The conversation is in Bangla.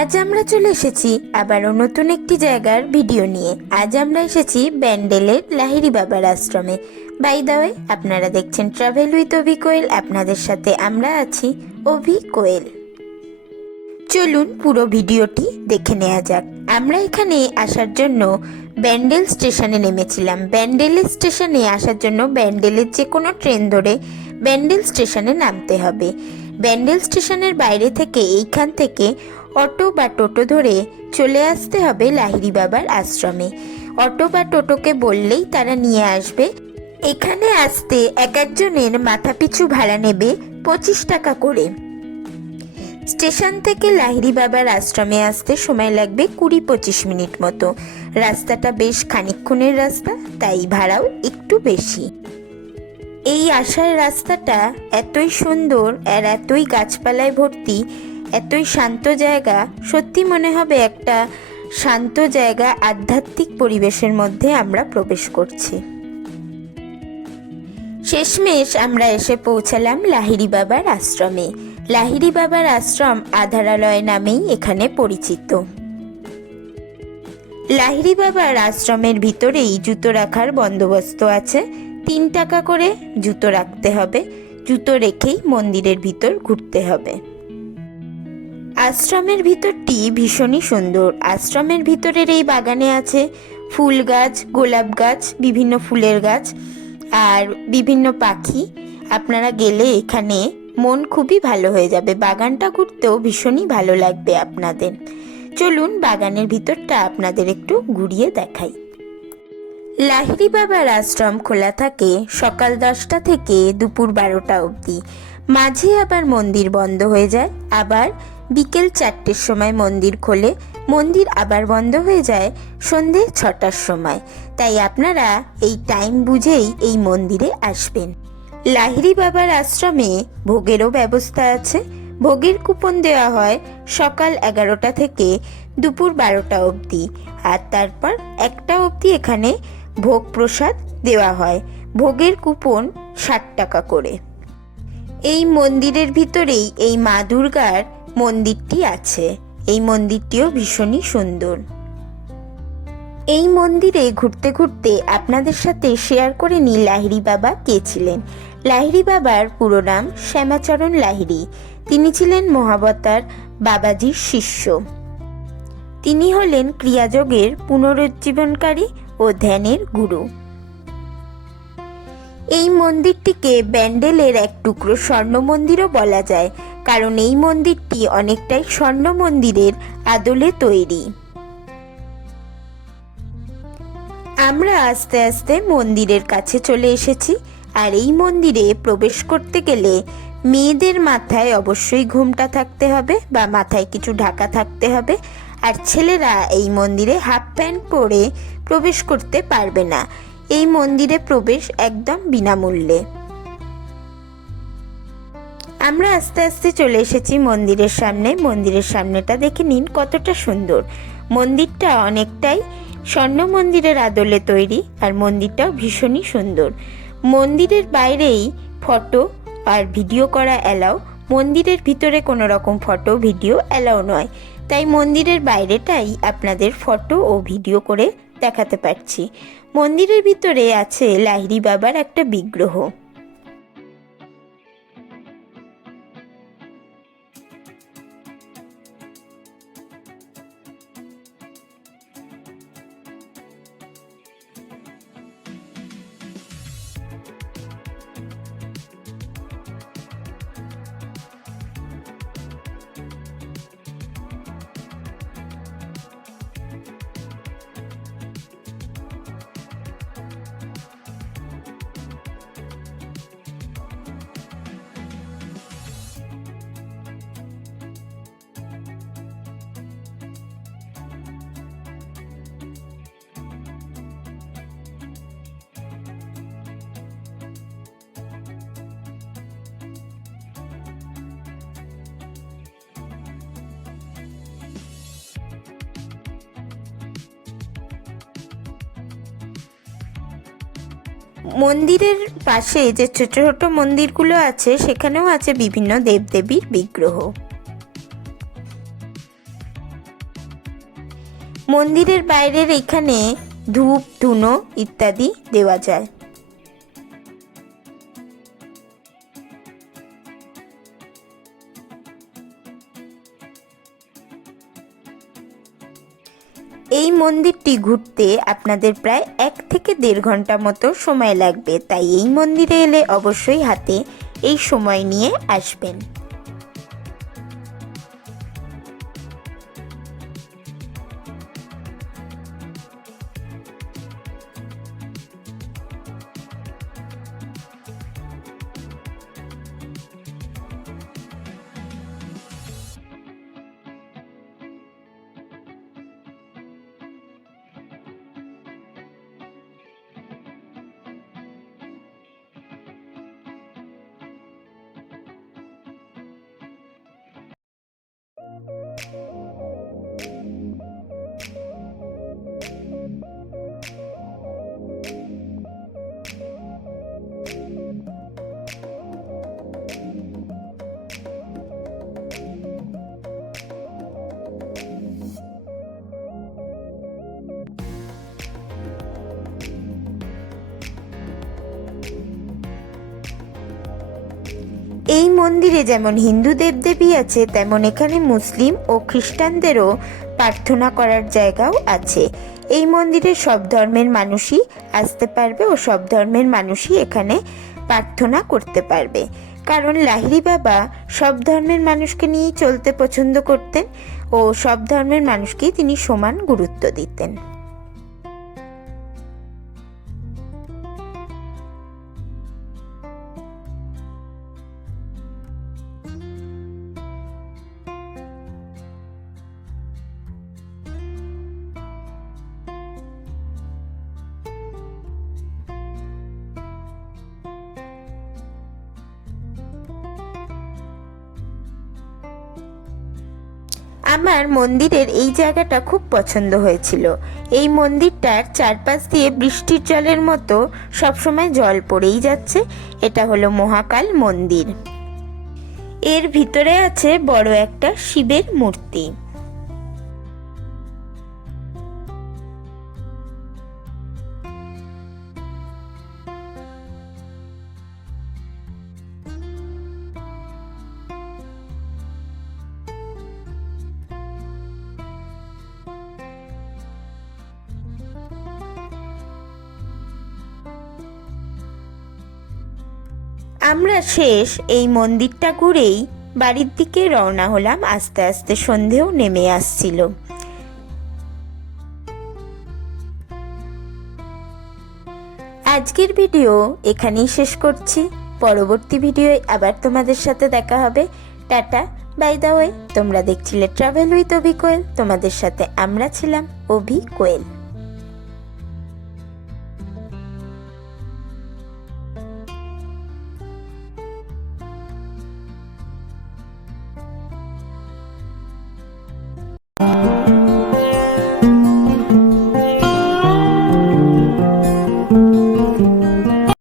আজ আমরা চলে এসেছি আবারও নতুন একটি জায়গার ভিডিও নিয়ে। আজ আমরা এসেছি ব্যান্ডেলের লাহিড়ী বাবার আশ্রমে। বাই দ্য ওয়ে, আপনারা দেখছেন ট্রাভেল উইথ অভি কোয়েল। আপনাদের সাথে আমরা আছি অভি কোয়েল। চলুন পুরো ভিডিওটি দেখে নেওয়া যাক। আমরা এখানে আসার জন্য ব্যান্ডেল স্টেশনে নেমেছিলাম। ব্যান্ডেল স্টেশনে আসার জন্য ব্যান্ডেলের যে কোনো ট্রেন ধরে ব্যান্ডেল স্টেশনে নামতে হবে। ব্যান্ডেল স্টেশনের বাইরে থেকে এইখান থেকে অটো বা টোটো ধরে চলে আসতে হবে লাহিড়ী বাবার আশ্রমে। অটো বা টোটোকে বললেই তারা নিয়ে আসবে। এখানে আসতে এক একজনের মাথাপিছু ভাড়া নেবে 25 টাকা করে। স্টেশন থেকে লাহিড়ী বাবার আশ্রমে আসতে সময় লাগবে 20-25 মিনিট মতো। রাস্তাটা বেশ খানিকক্ষণের রাস্তা, তাই ভাড়াও একটু বেশি। এই আসার রাস্তাটা এতই সুন্দর আর এতই গাছপালায় ভর্তি, এতই শান্ত জায়গা, সত্যি মনে হবে একটা শান্ত জায়গা, আধ্যাত্মিক পরিবেশের মধ্যে আমরা প্রবেশ করছি। শেষমেশ আমরা এসে পৌঁছালাম লাহিড়ী বাবার আশ্রমে। লাহিড়ী বাবার আশ্রম আধারালয় নামেই এখানে পরিচিত। লাহিড়ী বাবার আশ্রমের ভিতরেই জুতো রাখার বন্দোবস্ত আছে। 3 টাকা করে জুতো রাখতে হবে। জুতো রেখেই মন্দিরের ভিতর ঘুরতে হবে। আশ্রমের ভিতরটি ভীষণই সুন্দর। আশ্রমের ভিতরের এই বাগানে আছে ফুল গাছ, গোলাপ গাছ, বিভিন্ন ফুলের গাছ আর বিভিন্ন পাখি। আপনারা গেলে এখানে মন খুবই ভালো হয়ে যাবে। বাগানটা ঘুরতেও ভীষণই ভালো লাগবে আপনাদের। চলুন বাগানের ভিতরটা আপনাদের একটু ঘুরিয়ে দেখাই। লাহিড়ী বাবার আশ্রম খোলা থাকে সকাল 10টা থেকে দুপুর 12টা অবধি। মাঝে আবার মন্দির বন্ধ হয়ে যায়। আবার বিকেল 4টের সময় মন্দির খোলে। মন্দির আবার বন্ধ হয়ে যায় সন্ধে 6টার সময়। তাই আপনারা এই টাইম বুঝেই এই মন্দিরে আসবেন। লাহিড়ী বাবার আশ্রমে ভোগেরও ব্যবস্থা আছে। ভোগের কুপন দেওয়া হয় সকাল 11টা থেকে দুপুর 12টা অবধি, আর তারপর 1টা অবধি এখানে ভোগ প্রসাদ দেওয়া হয়। ভোগের কুপন 60 টাকা করে। এই মন্দিরের ভিতরেই এই মা দুর্গার মন্দিরটি আছে। এই মন্দিরটিও ভীষণই সুন্দর। এই মন্দিরে ঘুরতে ঘুরতে আপনাদের সাথে শেয়ার করে নিই লাহিড়ী বাবা কে ছিলেন। লাহিড়ী বাবার পুরো নাম শ্যামাচরণ লাহিড়ী। তিনি ছিলেন মহাবতার বাবাজির শিষ্য। তিনি হলেন ক্রিয়াযোগের পুনরুজ্জীবনকারী ও ধ্যানের গুরু। এই মন্দিরটিকে ব্যান্ডেলের এক টুকরো স্বর্ণ মন্দিরও বলা যায়, কারণ এই মন্দিরটি অনেকটাই স্বর্ণ মন্দিরের আদলে তৈরি। আমরা আস্তে আস্তে মন্দিরের কাছে চলে এসেছি। আর এই মন্দিরে প্রবেশ করতে গেলে মেয়েদের মাথায় অবশ্যই ঘোমটা থাকতে হবে বা মাথায় কিছু ঢাকা থাকতে হবে। আর ছেলেরা এই মন্দিরে হাফ প্যান্ট পরে প্রবেশ করতে পারবে না। এই মন্দিরে প্রবেশ একদম বিনামূল্যে। আমরা আস্তে আস্তে চলে এসেছি মন্দিরের সামনে। মন্দিরের সামনেটা দেখে নিন কতটা সুন্দর। মন্দিরটা অনেকটাই স্বর্ণ মন্দিরের আদলে তৈরি, আর মন্দিরটাও ভীষণই সুন্দর। মন্দিরের বাইরেই ফটো আর ভিডিও করা অ্যালাউ। মন্দিরের ভিতরে কোনো রকম ফটো ভিডিও অ্যালাউ নয়, তাই মন্দিরের বাইরেটাই আপনাদের ফটো ও ভিডিও করে দেখাতে পারছি। মন্দিরের ভিতরে আছে লাহিড়ী বাবার একটা বিগ্রহ। মন্দিরের পাশে যে ছোট ছোট মন্দিরগুলো আছে সেখানেও আছে বিভিন্ন দেবদেবীর বিগ্রহ। মন্দিরের বাইরের এখানে ধূপ ধুনো ইত্যাদি দেওয়া যায়। এই মন্দিরটি ঘুরতে আপনাদের প্রায় 1 থেকে 1.5 ঘন্টা মতো সময় লাগবে, তাই এই মন্দিরে এলে অবশ্যই হাতে এই সময় নিয়ে আসবেন। এই মন্দিরে যেমন হিন্দু দেবদেবী আছে, তেমন এখানে মুসলিম ও খ্রিস্টানদেরও প্রার্থনা করার জায়গাও আছে। এই মন্দিরে সব ধর্মের মানুষই আসতে পারবে ও সব ধর্মের মানুষই এখানে প্রার্থনা করতে পারবে, কারণ লাহিড়ী বাবা সব ধর্মের মানুষকে নিয়েই চলতে পছন্দ করতেন ও সব ধর্মের মানুষকেই তিনি সমান গুরুত্ব দিতেন। আমার মন্দিরের এই জায়গাটা খুব পছন্দ হয়েছিল। এই মন্দিরটার চারপাশ দিয়ে বৃষ্টির জলের মতো সবসময় জল পড়েই যাচ্ছে। এটা হলো মহাকাল মন্দির। এর ভিতরে আছে বড় একটা শিবের মূর্তি। আমরা শেষ এই মন্দিরটা ঘুরেই বাড়ির দিকে রওনা হলাম। আস্তে আস্তে সন্ধেও নেমে আসছিল। আজকের ভিডিও এখানেই শেষ করছি। পরবর্তী ভিডিওয়ে আবার তোমাদের সাথে দেখা হবে। Tata, by the way. তোমরা দেখছিলে ট্রাভেল উইথ অভি কোয়েল। তোমাদের সাথে আমরা ছিলাম অভি কোয়েল।